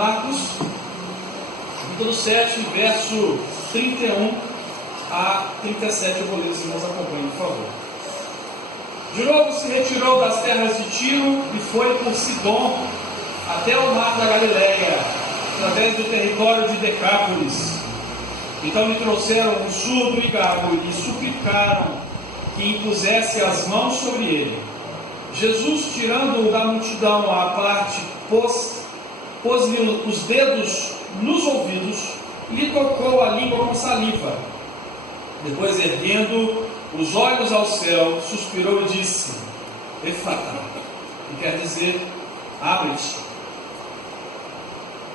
Marcos, capítulo 7, verso 31 a 37, eu vou ler, os irmãos acompanhem, por favor. De novo se retirou das terras de Tiro e foi por Sidom até o mar da Galileia, através do território de Decápolis. Então lhe trouxeram um surdo e gago e suplicaram que impusesse as mãos sobre ele. Jesus, tirando-o da multidão à parte, pôs-lhe os dedos nos ouvidos e lhe tocou a língua com saliva. Depois, erguendo os olhos ao céu, suspirou e disse: Efata, que quer dizer, abre-te.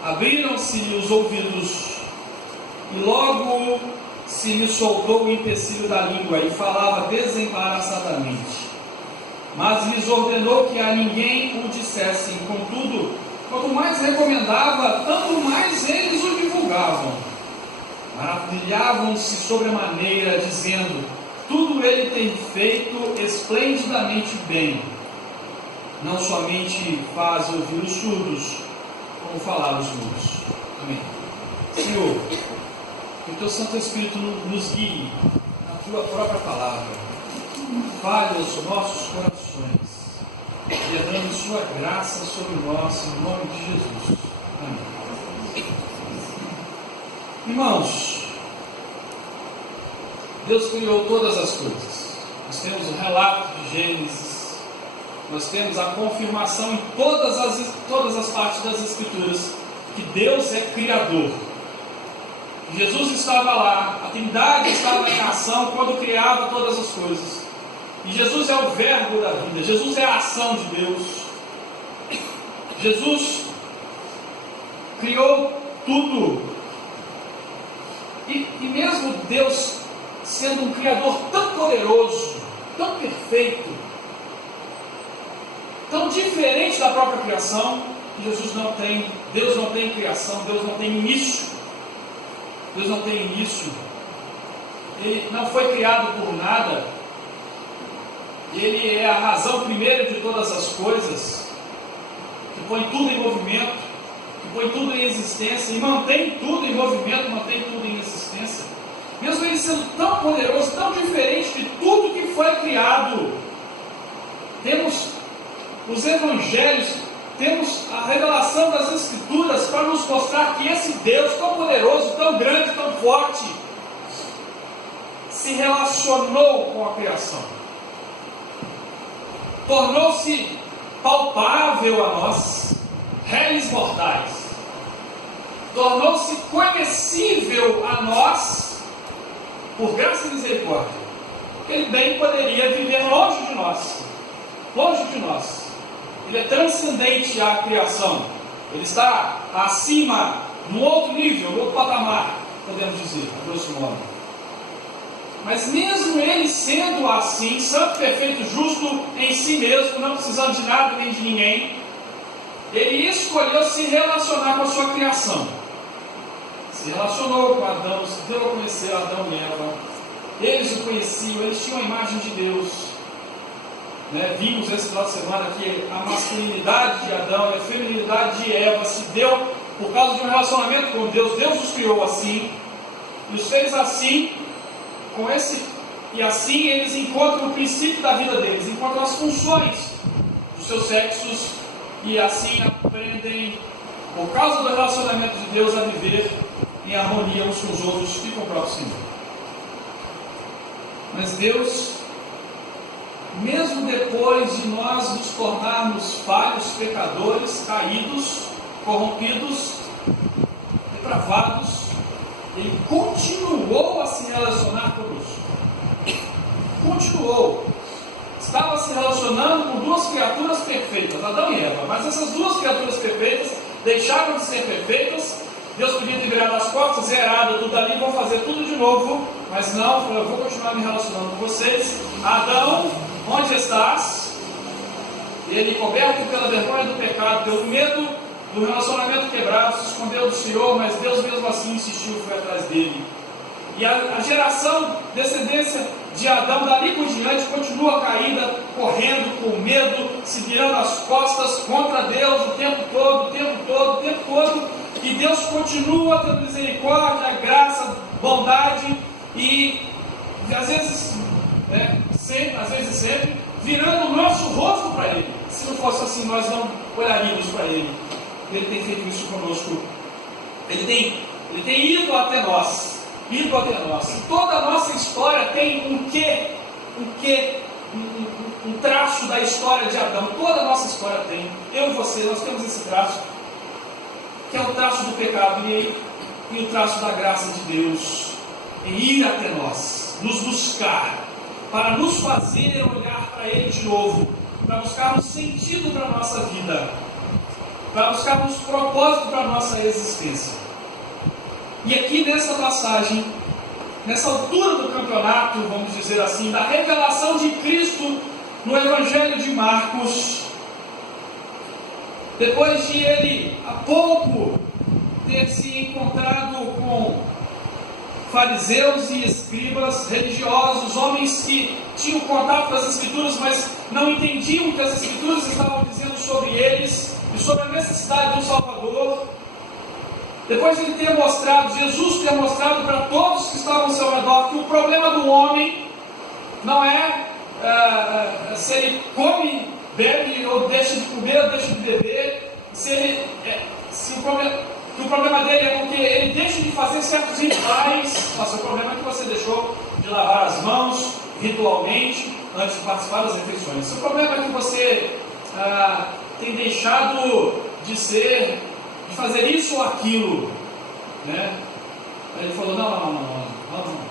Abriram-se os ouvidos, e logo se lhe soltou o empecilho da língua, e falava desembaraçadamente. Mas lhes ordenou que a ninguém o dissessem. Contudo, quanto mais recomendava, tanto mais eles o divulgavam. Maravilhavam-se sobremaneira, dizendo: tudo ele tem feito esplendidamente bem. Não somente faz ouvir os surdos, como falar os mudos. Amém. Senhor, que o teu Santo Espírito nos guie na tua própria palavra. Fale aos nossos corações, derrame sua graça sobre nós, em nome de Jesus. Amém. Irmãos, Deus criou todas as coisas. Nós temos o relato de Gênesis, nós temos a confirmação em todas as partes das Escrituras que Deus é Criador. Jesus estava lá, a Trindade estava em ação quando criava todas as coisas. E Jesus é o verbo da vida, Jesus é a ação de Deus. Jesus criou tudo. E mesmo Deus sendo um Criador tão poderoso, tão perfeito, tão diferente da própria criação, Deus não tem criação, Deus não tem início. Deus não tem início. Ele não foi criado por nada. Ele é a razão primeira de todas as coisas, que põe tudo em movimento, que põe tudo em existência e mantém tudo em movimento, mantém tudo em existência. Mesmo ele sendo tão poderoso, tão diferente de tudo que foi criado, temos os evangelhos, temos a revelação das Escrituras para nos mostrar que esse Deus tão poderoso, tão grande, tão forte, se relacionou com a criação. Tornou-se palpável a nós, réis mortais. Tornou-se conhecível a nós, por graça e misericórdia. Ele bem poderia viver longe de nós. Longe de nós. Ele é transcendente à criação. Ele está acima, num outro nível, num outro patamar, podemos dizer, a grosso modo. Mas mesmo ele sendo assim, santo, perfeito, justo em si mesmo, não precisando de nada nem de ninguém, ele escolheu se relacionar com a sua criação. Se relacionou com Adão, se deu a conhecer Adão e Eva. Eles o conheciam, eles tinham a imagem de Deus. Vimos esse final de semana que a masculinidade de Adão e a feminilidade de Eva se deu por causa de um relacionamento com Deus. Deus os criou assim e os fez assim. E assim eles encontram o princípio da vida deles, encontram as funções dos seus sexos e assim aprendem, por causa do relacionamento de Deus, a viver em harmonia uns com os outros e com o próprio Senhor. Mas Deus, mesmo depois de nós nos tornarmos falhos, pecadores, caídos, corrompidos, depravados, Ele continuou a se relacionar conosco. Continuou. Estava se relacionando com duas criaturas perfeitas, Adão e Eva. Mas essas duas criaturas perfeitas deixaram de ser perfeitas. Deus podia ter virado as costas, zerado tudo ali, vou fazer tudo de novo. Mas não, eu vou continuar me relacionando com vocês. Adão, onde estás? Ele, coberto pela vergonha do pecado, pelo medo do relacionamento quebrado, se escondeu do Senhor, mas Deus mesmo assim insistiu e foi atrás dele. E a geração, descendência de Adão, dali por diante, continua caída, correndo com medo, se virando as costas contra Deus o tempo todo, o tempo todo, o tempo todo. E Deus continua tendo misericórdia, graça, bondade e às vezes, sempre, virando o nosso rosto para Ele. Se não fosse assim, nós não olharíamos para Ele. Ele tem feito isso conosco. Ele tem ido até nós. E toda a nossa história tem um traço da história de Adão. Toda a nossa história tem. Eu e você, nós temos esse traço, que é o traço do pecado e o traço da graça de Deus, em ir até nós, nos buscar, para nos fazer olhar para Ele de novo, para buscarmos sentido para a nossa vida, para buscarmos propósito para a nossa existência. E aqui nessa passagem, nessa altura do campeonato, vamos dizer assim, da revelação de Cristo no Evangelho de Marcos, depois de ele há pouco ter se encontrado com fariseus e escribas religiosos, homens que tinham contato com as Escrituras, mas não entendiam o que as Escrituras estavam dizendo sobre eles e sobre a necessidade de um Salvador. Depois de ele ter mostrado, Jesus ter mostrado para todos que estavam ao seu redor que o problema do homem não é se ele come, bebe, ou deixa de comer, ou deixa de beber, que o problema dele é porque ele deixa de fazer certos rituais. Nossa, o problema é que você deixou de lavar as mãos ritualmente antes de participar das refeições. O problema é que você tem deixado de fazer isso ou aquilo, né? Ele falou, não,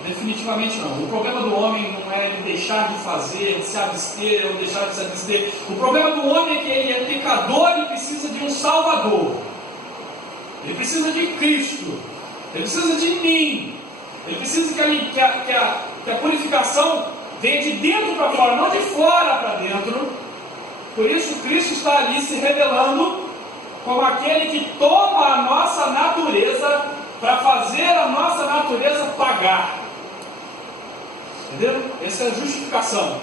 definitivamente não. O problema do homem não é ele deixar de fazer, de se abster ou deixar de se abster. O problema do homem é que ele é pecador e precisa de um Salvador. Ele precisa de Cristo. Ele precisa de mim. Ele precisa que a purificação venha de dentro para fora, não de fora para dentro. Por isso Cristo está ali se revelando como aquele que toma a nossa natureza para fazer a nossa natureza pagar. Entendeu? Essa é a justificação.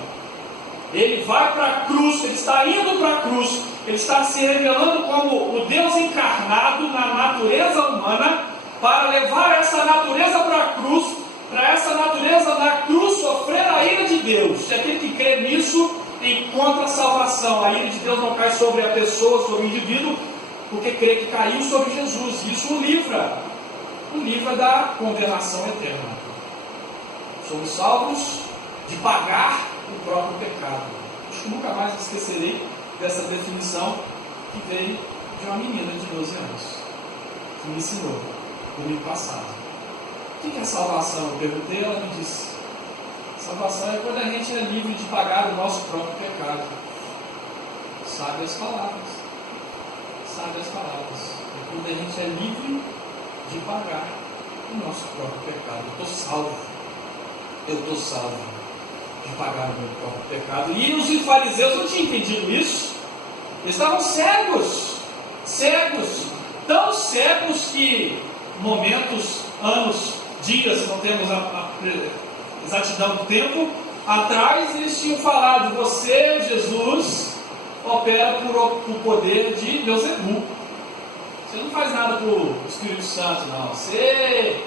Ele vai para a cruz, ele está indo para a cruz, ele está se revelando como o Deus encarnado na natureza humana, para levar essa natureza para a cruz, para essa natureza na cruz sofrer a ira de Deus. E aquele que crê nisso encontra a salvação. A ira de Deus não cai sobre a pessoa, sobre o indivíduo, porque crê que caiu sobre Jesus. Isso o livra da condenação eterna. Somos salvos de pagar o próprio pecado. Acho que nunca mais esquecerei dessa definição que veio de uma menina de 12 anos, que me ensinou domingo passado. O que é salvação? Eu perguntei, ela me disse: salvação é quando a gente é livre de pagar o nosso próprio pecado. Sabe as palavras. É quando a gente é livre de pagar o nosso próprio pecado. Eu estou salvo de pagar o meu próprio pecado. E os fariseus não tinham entendido isso. Eles estavam cegos, tão cegos que momentos, anos, dias, não temos a exatidão do tempo, atrás eles tinham falado: você, Jesus, opera por poder de Beuzebu. Você não faz nada por Espírito Santo, não. Você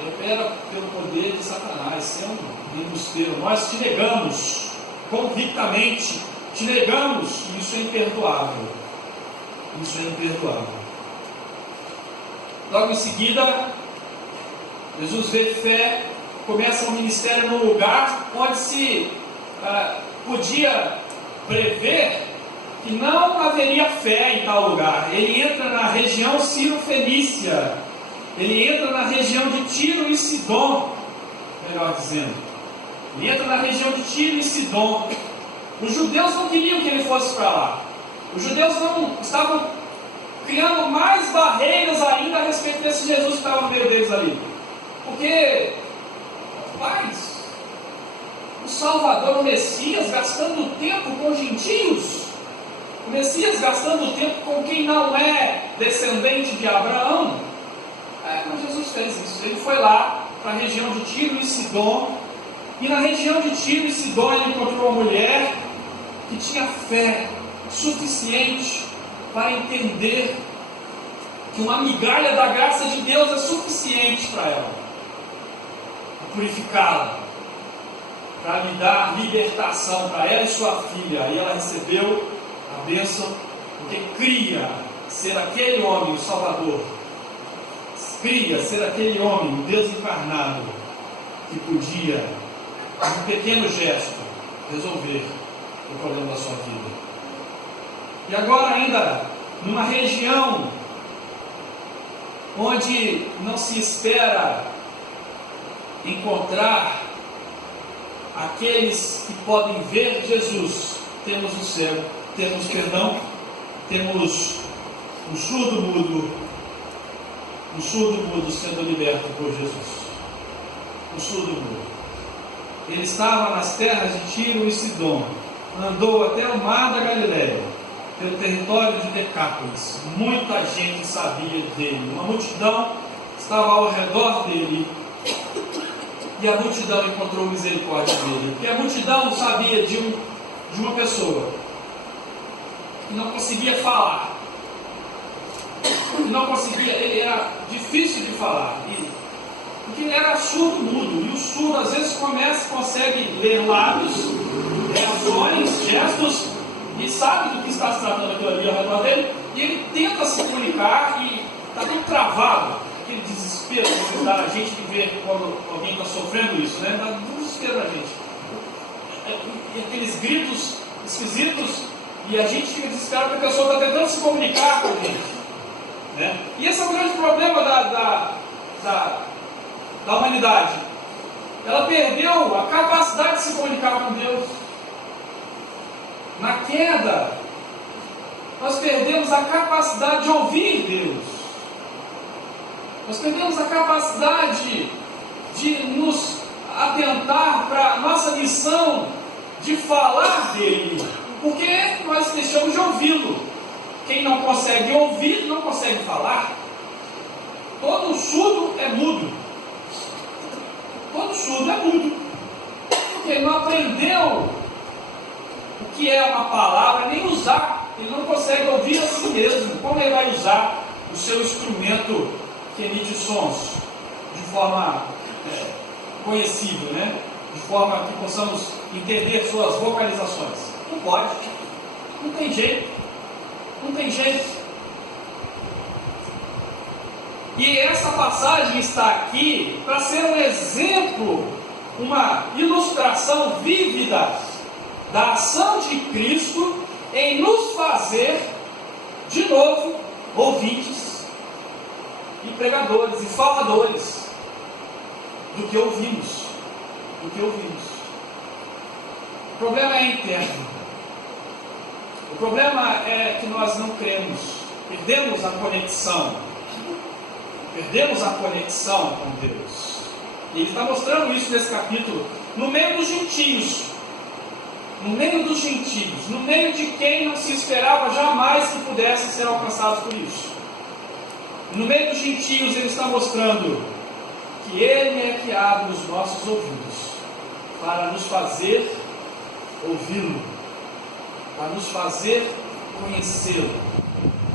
opera pelo poder de Satanás. Você é um embusteiro. Nós te negamos convictamente. Te negamos. Isso é imperdoável. Logo em seguida, Jesus vê fé, começa um ministério num lugar onde se podia prever que não haveria fé em tal lugar. Ele entra na região Ciro-Fenícia, ele entra na região de Tiro e Sidom, melhor dizendo. Ele entra na região de Tiro e Sidom. Os judeus não queriam que ele fosse para lá. Os judeus não estavam criando mais barreiras ainda a respeito desse Jesus que estava no meio deles ali. Porque, rapaz, o Salvador, o Messias, gastando tempo com gentios, o Messias gastando tempo com quem não é descendente de Abraão. Mas Jesus fez isso. Ele foi lá para a região de Tiro e Sidom. E na região de Tiro e Sidom ele encontrou uma mulher que tinha fé suficiente para entender que uma migalha da graça de Deus é suficiente para ela, para purificá-la, para lhe dar libertação para ela e sua filha. Aí ela recebeu a bênção, porque cria ser aquele homem, o Salvador, cria ser aquele homem, o Deus encarnado, que podia, com um pequeno gesto, resolver o problema da sua vida. E agora ainda, numa região onde não se espera encontrar aqueles que podem ver Jesus, temos o cego, temos um surdo mudo sendo liberto por Jesus. Um surdo mudo. Ele estava nas terras de Tiro e Sidom, andou até o mar da Galileia, pelo território de Decápolis. Muita gente sabia dele, uma multidão estava ao redor dele, e a multidão encontrou misericórdia dele, porque a multidão sabia de uma pessoa que não conseguia falar, ele era difícil de falar, porque ele era surdo mudo, e o surdo às vezes consegue ler lábios, reações, gestos, e sabe do que está se tratando aquilo ali ao redor dele, e ele tenta se comunicar e está tudo travado, aquele desespero que dá a gente de ver quando alguém está sofrendo isso, né? Dá desespero na gente, e aqueles gritos esquisitos, e a gente fica desesperado porque a pessoa está tentando se comunicar com a gente, né? E esse é o grande problema da humanidade. Ela perdeu a capacidade de se comunicar com Deus. Na queda, nós perdemos a capacidade de ouvir Deus. Nós perdemos a capacidade de nos atentar para a nossa missão de falar dele, porque nós deixamos de ouvi-lo. Quem não consegue ouvir, não consegue falar. Todo surdo é mudo. Todo surdo é mudo, porque ele não aprendeu o que é uma palavra, nem usar. Ele não consegue ouvir a si mesmo. Como ele vai usar o seu instrumento que emite sons de forma conhecível, né? De forma que possamos entender suas vocalizações? Não pode, não tem jeito, não tem jeito. E essa passagem está aqui para ser um exemplo, uma ilustração vívida da ação de Cristo em nos fazer, de novo, ouvintes e pregadores e faladores do que ouvimos. O problema é interno. O problema é que nós não cremos, perdemos a conexão com Deus. E ele está mostrando isso nesse capítulo, no meio dos gentios, no meio de quem não se esperava jamais que pudessem ser alcançados por isso. No meio dos gentios ele está mostrando que ele é que abre os nossos ouvidos para nos fazer ouvi-lo, para nos fazer conhecê-lo,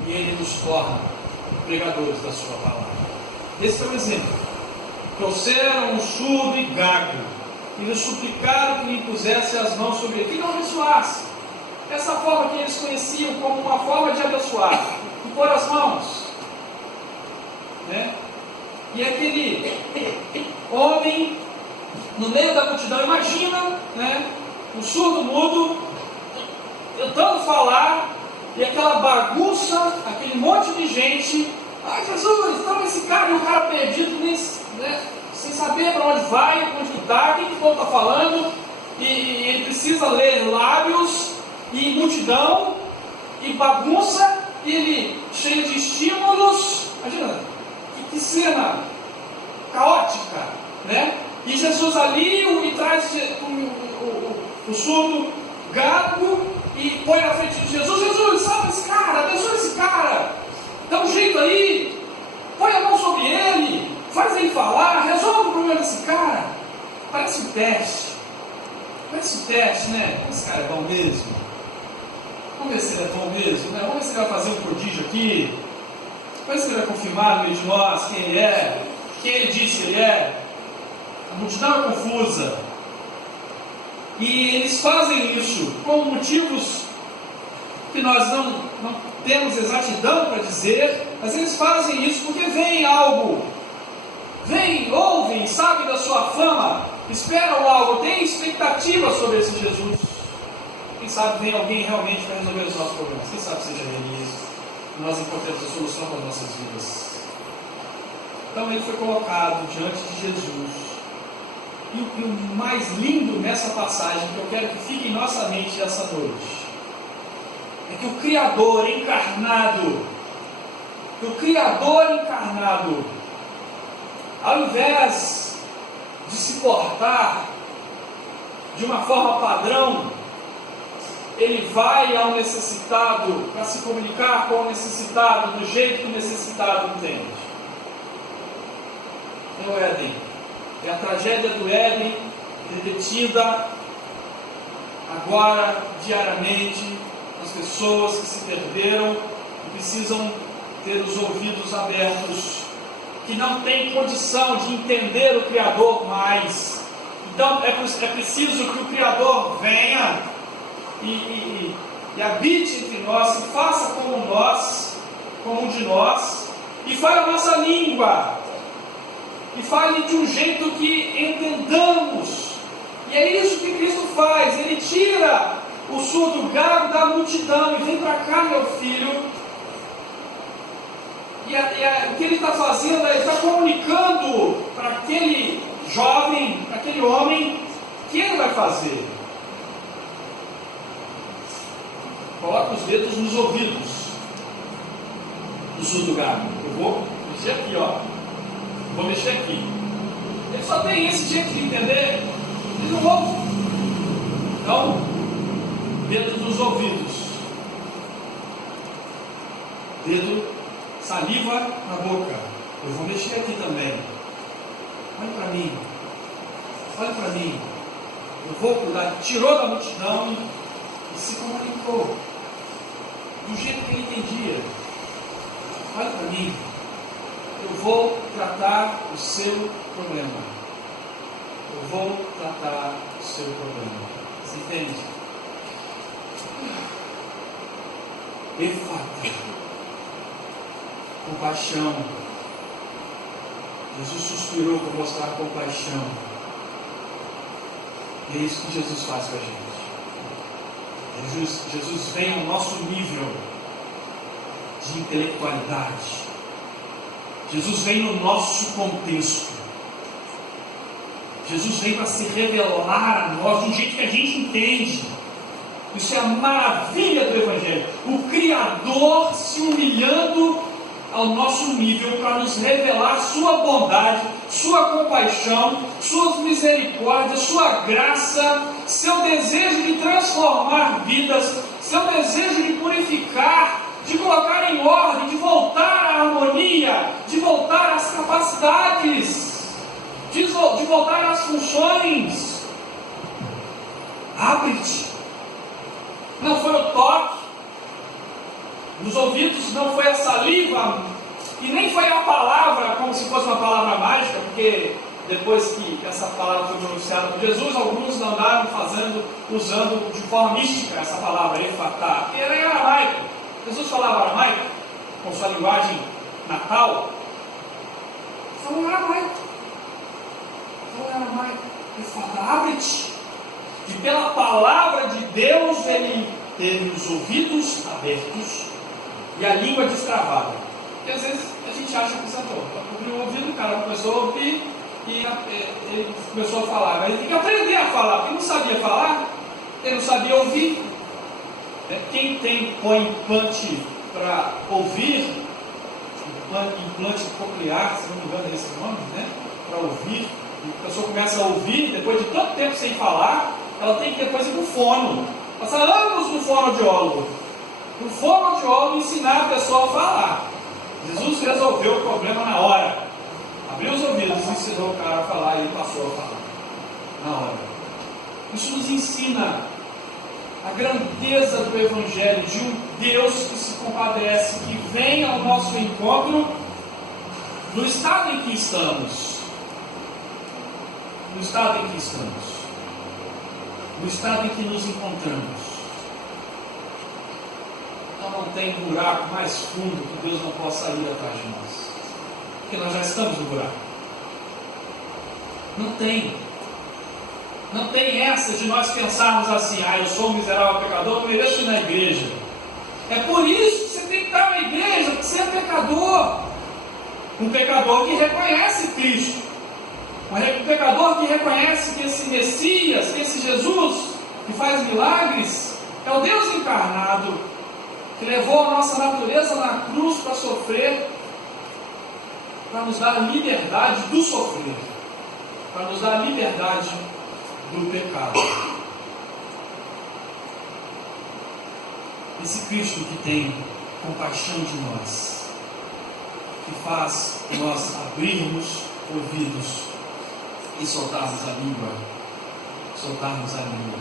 e ele nos torna pregadores da sua palavra. Esse é o exemplo. Trouxeram um surdo e gago e lhe suplicaram que lhe impusesse as mãos sobre ele, que não abençoasse. Essa forma que eles conheciam como uma forma de abençoar, e pôr as mãos, né? E aquele homem no meio da multidão, imagina, né? Um surdo mudo tentando falar, e aquela bagunça, aquele monte de gente. Ai, Jesus, estava esse cara, e o cara perdido, nem, né, sem saber para onde vai, onde está, o que o povo está falando, e ele precisa ler lábios, e multidão, e bagunça, e ele cheio de estímulos. Imagina, que cena caótica, né? E Jesus ali e traz o surdo gago e põe na frente de Jesus. Jesus, salva esse cara, abençoa esse cara, dá um jeito aí, põe a mão sobre ele, faz ele falar, resolve o problema olha assim, cara, parece um teste. Parece um teste, né? Esse cara é bom mesmo. Vamos ver se ele é bom mesmo, né? Vamos ver se ele vai fazer um prodígio aqui. Vamos ver se ele vai confirmar no meio de nós quem ele é, quem ele diz que ele é. A multidão é confusa. E eles fazem isso com motivos que nós não temos exatidão para dizer, mas eles fazem isso porque veem algo, ouvem, sabem da sua fama, esperam algo, têm expectativa sobre esse Jesus. Quem sabe vem alguém realmente para resolver os nossos problemas, quem sabe seja ele isso, nós encontramos a solução para as nossas vidas. Então ele foi colocado diante de Jesus. E o mais lindo nessa passagem, que eu quero que fique em nossa mente essa noite, é que o Criador encarnado, ao invés de se portar de uma forma padrão, ele vai ao necessitado para se comunicar com o necessitado do jeito que o necessitado entende. É o Éden. É a tragédia do Éden, repetida agora, diariamente, as pessoas que se perderam e precisam ter os ouvidos abertos, que não têm condição de entender o Criador mais. Então é preciso que o Criador venha e habite entre nós, e faça como nós, como um de nós, e fale a nossa língua. E fale de um jeito que entendamos. E é isso que Cristo faz. Ele tira o surdo gago da multidão e vem para cá, meu filho. E o que ele está fazendo é, ele está comunicando para aquele jovem, para aquele homem, o que ele vai fazer. Coloca os dedos nos ouvidos do surdo gago. Eu vou mexer aqui, ó. Vou mexer aqui. Ele só tem esse jeito de entender. Ele não ouve. Então, dedo nos ouvidos. Dedo, saliva na boca. Eu vou mexer aqui também. Olha para mim. Olha para mim. Eu vou cuidar. Tirou da multidão e se comunicou do jeito que ele entendia. Olha para mim. Eu vou tratar o seu problema. Eu vou tratar o seu problema. Você entende? Efata. Compaixão. Jesus suspirou para mostrar compaixão. E é isso que Jesus faz com a gente. Jesus vem ao nosso nível de intelectualidade. Jesus vem no nosso contexto. Jesus vem para se revelar a nós de um jeito que a gente entende. Isso é a maravilha do Evangelho. O Criador se humilhando ao nosso nível para nos revelar sua bondade, sua compaixão, suas misericórdias, sua graça, seu desejo de transformar vidas, seu desejo de purificar, de colocar em ordem, de voltar à harmonia, de voltar às capacidades, de voltar às funções. Abre-te. Não foi o toque nos ouvidos, não foi a saliva, e nem foi a palavra, como se fosse uma palavra mágica, porque depois que essa palavra foi pronunciada por Jesus, alguns andaram usando de forma mística essa palavra, efatá, que era em aramaico. Jesus falava aramaico, com sua linguagem natal. Falou aramaico. Efatá, abre-te. E pela palavra de Deus, ele teve os ouvidos abertos e a língua destravada. Porque às vezes a gente acha que abriu o ouvido, o cara começou a ouvir e ele começou a falar. Mas ele tem que aprender a falar, porque ele não sabia falar, ele não sabia ouvir. Quem põe implante para ouvir, implante coclear, se não me engano é esse nome, né? Para ouvir, e a pessoa começa a ouvir, depois de tanto tempo sem falar, ela tem que depois ir para o fono, passar anos no fonoaudiólogo, o fonoaudiólogo ensinar a pessoa a falar. Jesus resolveu o problema na hora. Abriu os ouvidos, ensinou o cara a falar e ele passou a falar na hora. Isso nos ensina a grandeza do Evangelho, de um Deus que se compadece, que vem ao nosso encontro no estado em que estamos. No estado em que estamos. No estado em que nos encontramos. Então não tem buraco mais fundo que Deus não possa ir atrás de nós. Porque nós já estamos no buraco. Não tem. Não tem essa de nós pensarmos assim: eu sou um miserável pecador, eu mereço ir na igreja. É por isso que você tem que estar na igreja, porque você é pecador. Um pecador que reconhece Cristo. Um pecador que reconhece que esse Messias, que esse Jesus, que faz milagres, é o Deus encarnado, que levou a nossa natureza na cruz para sofrer, para nos dar a liberdade do sofrer, para nos dar a liberdade do pecado. Esse Cristo que tem compaixão de nós, que faz nós abrirmos ouvidos e soltarmos a língua. Soltarmos a língua.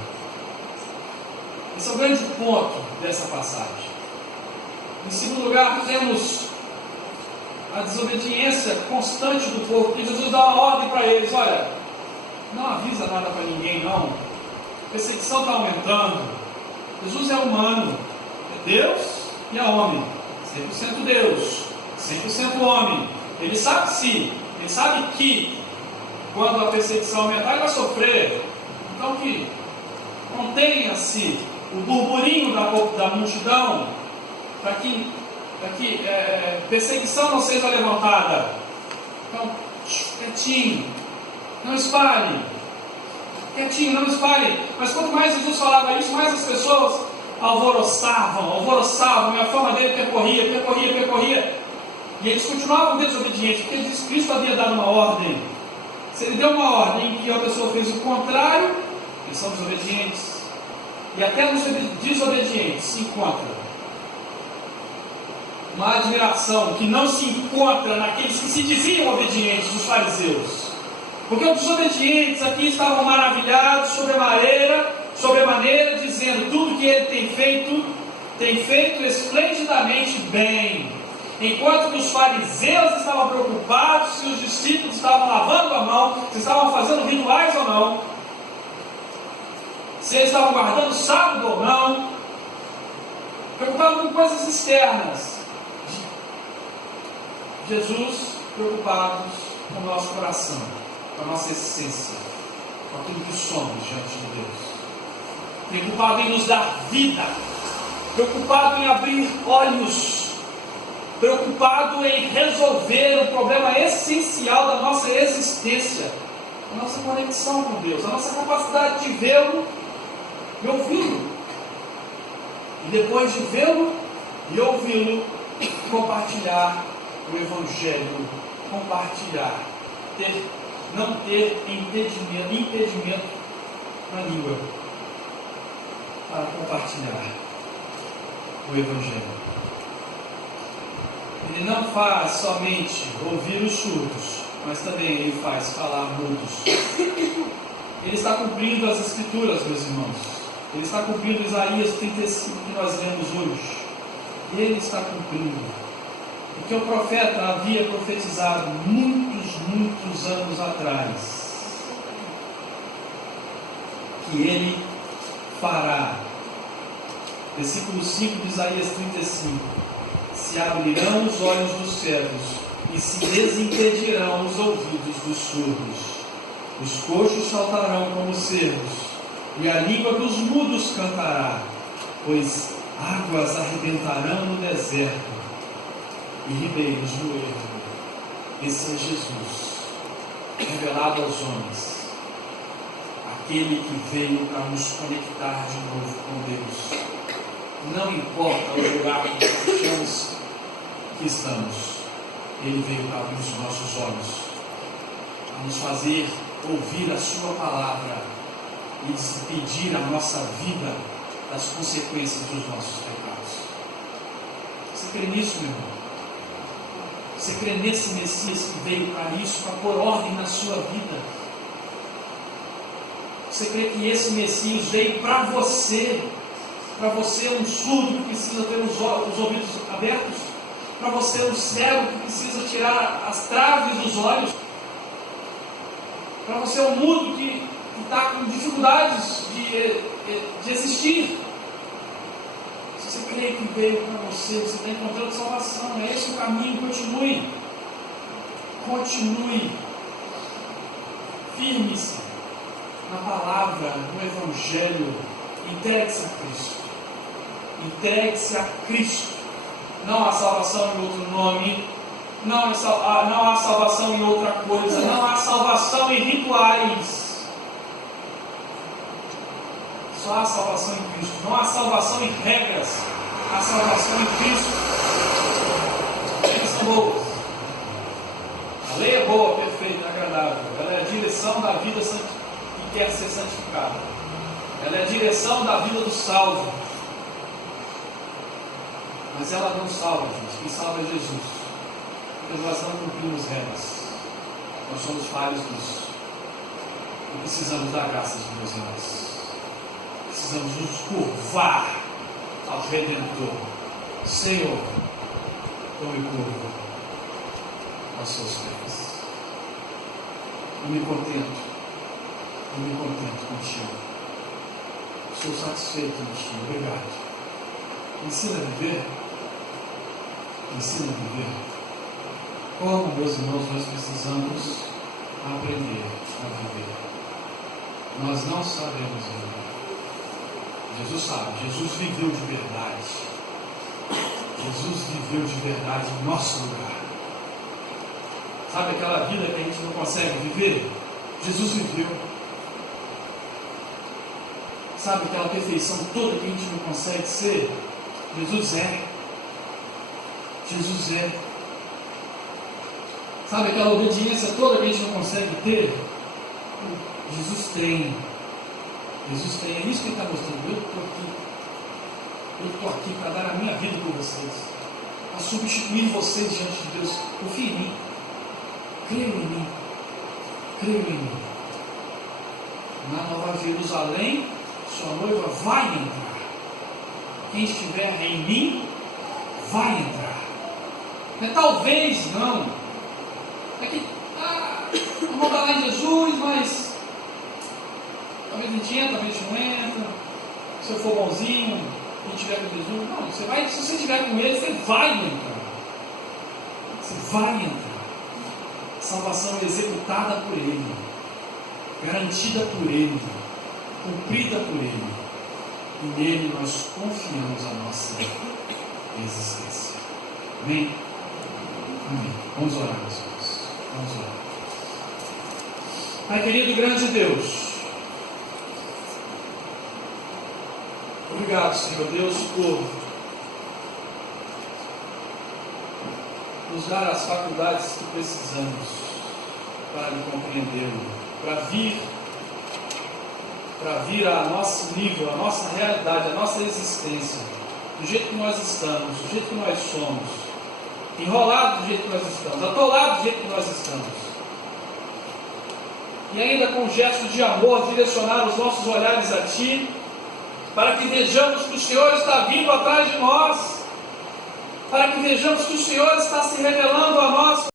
Esse é o grande ponto dessa passagem. Em segundo lugar, temos a desobediência constante do povo, que Jesus dá uma ordem para eles: olha, não avisa nada para ninguém não, a perseguição está aumentando. Jesus é humano, é Deus e é homem, 100% Deus, 100% homem. Ele sabe que quando a perseguição aumentar, ele vai sofrer. Então que contenha-se o burburinho da multidão, para que perseguição não seja levantada. Então, quietinho, não espalhe. Quietinho, não espalhe. Mas quanto mais Jesus falava isso, mais as pessoas alvoroçavam, e a fama dele percorria. E eles continuavam desobedientes, porque Cristo havia dado uma ordem. Se ele deu uma ordem que a pessoa fez o contrário, eles são desobedientes. E até nos desobedientes se encontra uma admiração que não se encontra naqueles que se diziam obedientes, os fariseus. Porque os desobedientes aqui estavam maravilhados sobremaneira, dizendo: tudo que ele tem feito esplendidamente bem. Enquanto que os fariseus estavam preocupados se os discípulos estavam lavando a mão, se estavam fazendo rituais ou não, se eles estavam guardando o sábado ou não, preocupados com coisas externas. Jesus preocupados com o nosso coração, com a nossa essência, com aquilo que somos diante de Deus. Preocupado em nos dar vida, preocupado em abrir olhos, preocupado em resolver o problema essencial da nossa existência, a nossa conexão com Deus, a nossa capacidade de vê-lo e ouvi-lo. E depois de vê-lo e ouvi-lo, compartilhar o Evangelho, não ter impedimento na língua para compartilhar o Evangelho. Ele não faz somente ouvir os surdos, mas também ele faz falar mudos. Ele está cumprindo as Escrituras, meus irmãos. Ele está cumprindo Isaías 35 que nós lemos hoje. Ele está cumprindo o que o profeta havia profetizado muitos anos atrás, que ele fará. Versículo 5 de Isaías 35: se abrirão os olhos dos cegos e se desimpedirão os ouvidos dos surdos. Os coxos saltarão como cervos, e a língua dos mudos cantará, pois águas arrebentarão no deserto e ribeiros no ermo. Esse é Jesus, revelado aos homens, aquele que veio para nos conectar de novo com Deus. Não importa o lugar que achamos que estamos, ele veio para abrir os nossos olhos, a nos fazer ouvir a sua palavra e despedir a nossa vida das consequências dos nossos pecados. Você crê nisso, meu irmão? Você crê nesse Messias que veio para isso, para pôr ordem na sua vida? Você crê que esse Messias veio para você? Para você um surdo que precisa ter os ouvidos abertos? Para você um cego que precisa tirar as traves dos olhos? Para você um mudo que está com dificuldades de existir? Se você crê que veio para você, você está encontrando salvação. É esse o caminho. Continue. Continue. Firme-se na palavra, no Evangelho. Entregue-se a Cristo. Entregue-se a Cristo. Não há salvação em outro nome. Não há salvação em outra coisa. Não há salvação em rituais. Só há salvação em Cristo. Não há salvação em regras. Há salvação em Cristo. Eles são boas. A lei é boa, perfeita, agradável. Ela é a direção da vida que quer ser santificada. Ela é a direção da vida do salvo. Mas ela não salva, gente. Quem salva é Jesus. Porque nós não cumprimos regras. Nós somos falhos nisso. E precisamos da graça de Deus em nós. Precisamos nos curvar ao Redentor. Senhor, eu me curvo aos seus pés. Eu me contento contigo. Estou satisfeito no Senhor. Obrigado. Ensina a viver. Ensina a viver. Como, meus irmãos, nós precisamos aprender a viver. Nós não sabemos viver. Jesus sabe, Jesus viveu de verdade. Jesus viveu de verdade em nosso lugar. Sabe aquela vida que a gente não consegue viver? Jesus viveu. Sabe aquela perfeição toda que a gente não consegue ser? Jesus é. Jesus é. Sabe aquela obediência toda que a gente não consegue ter? Jesus tem. Jesus tem. É isso que Ele está mostrando. Eu estou aqui para dar a minha vida por vocês, para substituir vocês diante de Deus. Confie em mim. Creio em mim. Creio em mim. Na Nova Jerusalém, sua noiva vai entrar. Quem estiver em mim vai entrar. Não é talvez não. É que vamos estar lá em Jesus, mas talvez a gente entra, talvez a gente não entra. Se eu for bonzinho, e estiver com Jesus, não, você vai, se você estiver com Ele, você vai entrar. Você vai entrar. Salvação é executada por Ele, garantida por Ele, cumprida por Ele, e nele nós confiamos a nossa existência. Amém? Amém. Vamos orar, meus irmãos. Vamos orar. Pai querido, grande Deus, obrigado, Senhor Deus, por nos dar as faculdades que precisamos para lhe compreendê-lo, para vir a nosso nível, a nossa realidade, a nossa existência, do jeito que nós estamos, do jeito que nós somos, enrolado do jeito que nós estamos, atolado do jeito que nós estamos. E ainda com gesto de amor, direcionar os nossos olhares a Ti, para que vejamos que o Senhor está vindo atrás de nós, para que vejamos que o Senhor está se revelando a nós